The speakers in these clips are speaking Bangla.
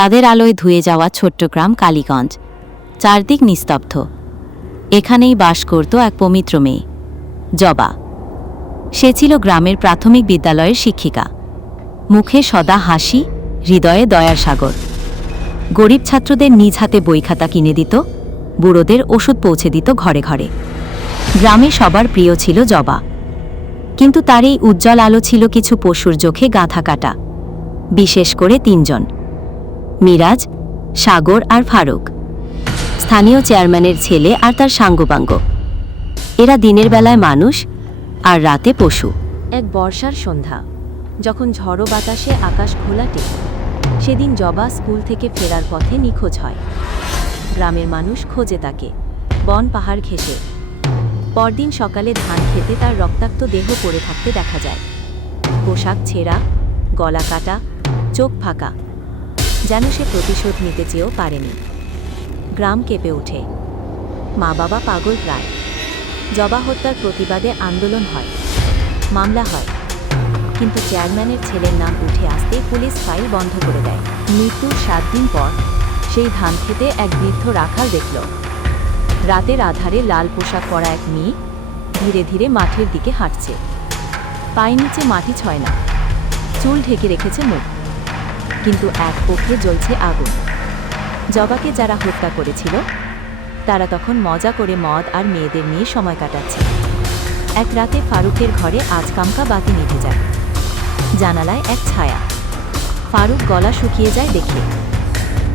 চাঁদের আলোয় ধুয়ে যাওয়া ছোট্ট গ্রাম কালীগঞ্জ। চারদিক নিস্তব্ধ। এখানেই বাস করত এক পবিত্র মেয়ে। জবা। সে ছিল গ্রামের প্রাথমিক বিদ্যালয়ের শিক্ষিকা। মুখে সদা হাসি, হৃদয়ে দয়ার সাগর। গরিব ছাত্রদের নিজ হাতে বই খাতা কিনে দিত, বুড়োদের ওষুধ পৌঁছে দিত ঘরে ঘরে। গ্রামে সবার প্রিয় ছিল জবা। কিন্তু তার এই উজ্জ্বল আলো ছিল কিছু পশুর চোখে গাঁথা কাটা, বিশেষ করে তিনজন। মিরাজ, সাগর আর ফারুক। স্থানীয় চেয়ারম্যানের ছেলে আর তার সাঙ্গপাঙ্গ। এরা দিনের বেলায় মানুষ আর রাতে পশু। এক বর্ষার সন্ধ্যা, যখন ঝড়ো বাতাসে আকাশ ঘোলাটে, সেদিন জবা স্কুল থেকে ফেরার পথে নিখোঁজ হয়। গ্রামের মানুষ খোঁজে তাকে, বন পাহাড় ঘেঁষে। পরদিন সকালে ধান খেতে তার রক্তাক্ত দেহ পড়ে থাকতে দেখা যায়। পোশাক ছেঁড়া, গলা কাটা, চোখ ফাঁকা। যেন সে প্রতিশোধ নিতে চেয়েও পারেনি। গ্রাম কেঁপে ওঠে। মা বাবা পাগল প্রায়। জবা হত্যার প্রতিবাদে আন্দোলন হয়। মামলা হয়। কিন্তু চেয়ারম্যানের ছেলের নাম উঠে আসতেই পুলিশ ফাইল বন্ধ করে দেয়। মৃত্যুর সাত দিন পর সেই ধান খেতে এক বৃদ্ধ রাখাল দেখল। রাতের আধারে লাল পোশাক পরা এক মেয়ে ধীরে ধীরে মাঠের দিকে হাঁটছে। পায়ের নিচে মাটি ছয় না। চুল ঢেকে রেখেছে মুখ। কিন্তু এক পক্ষে জ্বলছে আগুন। জবাকে যারা হত্যা করেছিল, তারা তখন মজা করে মদ আর মেয়েদের নিয়ে সময় কাটাচ্ছে। এক রাতে ফারুকের ঘরে আজকামকা বাতি নিভে যায়। জানালায় এক ছায়া। ফারুক গলা শুকিয়ে যায় দেখে।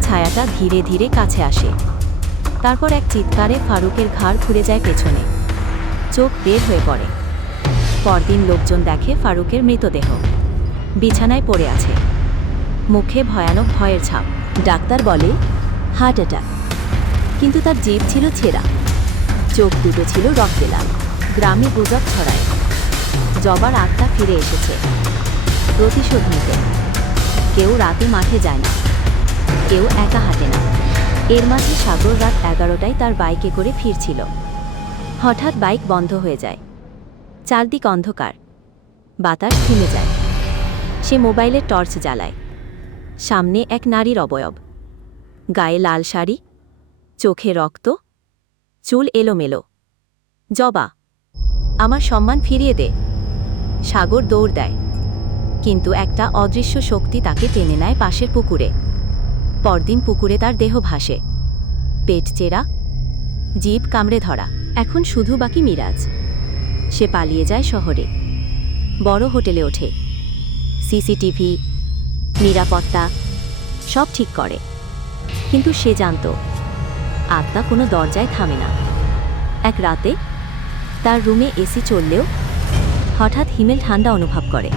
ছায়াটা ধীরে ধীরে কাছে আসে। তারপর এক চিৎকারে ফারুকের ঘাড় খুলে যায় পেছনে। চোখ বের হয়ে পড়ে। পরদিন লোকজন দেখে ফারুকের মৃতদেহ। বিছানায় পড়ে আছে। মুখে ভয়ানক ভয়ের ছাপ। ডাক্তার বলে হার্ট অ্যাটাক কিন্তু তার জিভ ছিল ছেঁড়া। চোখ দুটো ছিল রক্তে লাল। গ্রামে গুজব ছড়ায়। জবার আত্মা ফিরে এসেছে। প্রতিশোধ নিতে। কেউ রাতে মাঠে যায় না। কেউ একা হাঁটে না। এর মাঝে সাগর রাত এগারোটায় তার বাইকে করে ফিরছিল। হঠাৎ বাইক বন্ধ হয়ে যায়। চারদিক অন্ধকার। বাতাস থেমে যায়। সে মোবাইলে টর্চ জ্বালায়। সামনে এক নারীর অবয়ব। গায়ে লাল শাড়ি, চোখে রক্ত, চুল এলোমেলো। জবা, আমার সম্মান ফিরিয়ে দে। সাগর দৌড় দেয়, কিন্তু একটা অদৃশ্য শক্তি তাকে টেনে নেয় পাশের পুকুরে। পরদিন পুকুরে তার দেহ ভাসে। পেট চেরা, জীব কামড়ে ধরা। এখন শুধু বাকি মিরাজ। সে পালিয়ে যায় শহরে। বড় হোটেলে ওঠে। সিসিটিভি নিরাপত্তা, সব ঠিক করে। কিন্তু সে জানত, আত্মা কোনো দরজায় থামে না। এক রাতে তার রুমে এসি চললেও হঠাৎ হিমেল ঠান্ডা অনুভব করে।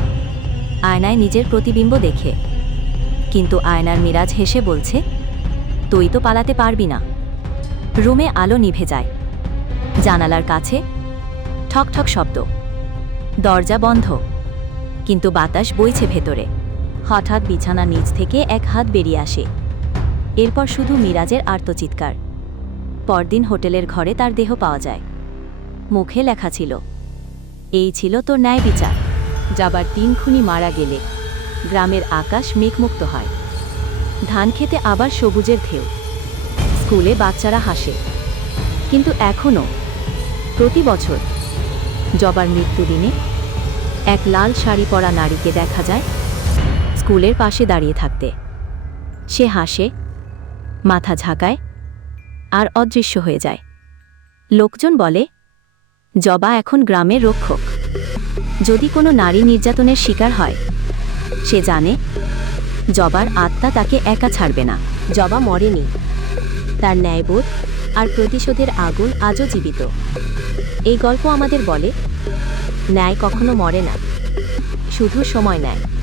আয়নায় নিজের প্রতিবিম্ব দেখে। কিন্তু আয়নার মিরাজ হেসে বলছে, তুই তো পালাতে পারবি না। রুমে আলো নিভে যায়। জানালার কাছে ঠক ঠক শব্দ। দরজা বন্ধ, কিন্তু বাতাস বইছে ভেতরে। হঠাৎ বিছানা নিচ থেকে এক হাত বেরিয়ে আসে। এরপর শুধু মিরাজের আর্তচিৎকার। পরদিন হোটেলের ঘরে তার দেহ পাওয়া যায়। মুখে লেখা ছিল, এই ছিল তোর ন্যায় বিচার, যাবার তিন খুনি মারা গেলে গ্রামের আকাশ মেঘমুক্ত হয়। ধান খেতে আবার সবুজের ঢেউ। স্কুলে বাচ্চারা হাসে। কিন্তু এখনও প্রতি বছর, জবার মৃত্যুদিনে এক লাল শাড়ি পরা নারীকে দেখা যায় স্কুলের পাশে দাঁড়িয়ে থাকতে। সে হাসে, মাথা ঝাঁকায় আর অদৃশ্য হয়ে যায়। লোকজন বলে, জবা এখন গ্রামের রক্ষক। যদি কোনো নারী নির্যাতনের শিকার হয়, সে জানে জবার আত্মা তাকে একা ছাড়বে না। জবা মরেনি। তার ন্যায়বোধ আর প্রতিশোধের আগুন আজও জীবিত। এই গল্প আমাদের বলে, ন্যায় কখনো মরে না। শুধু সময় নেয়।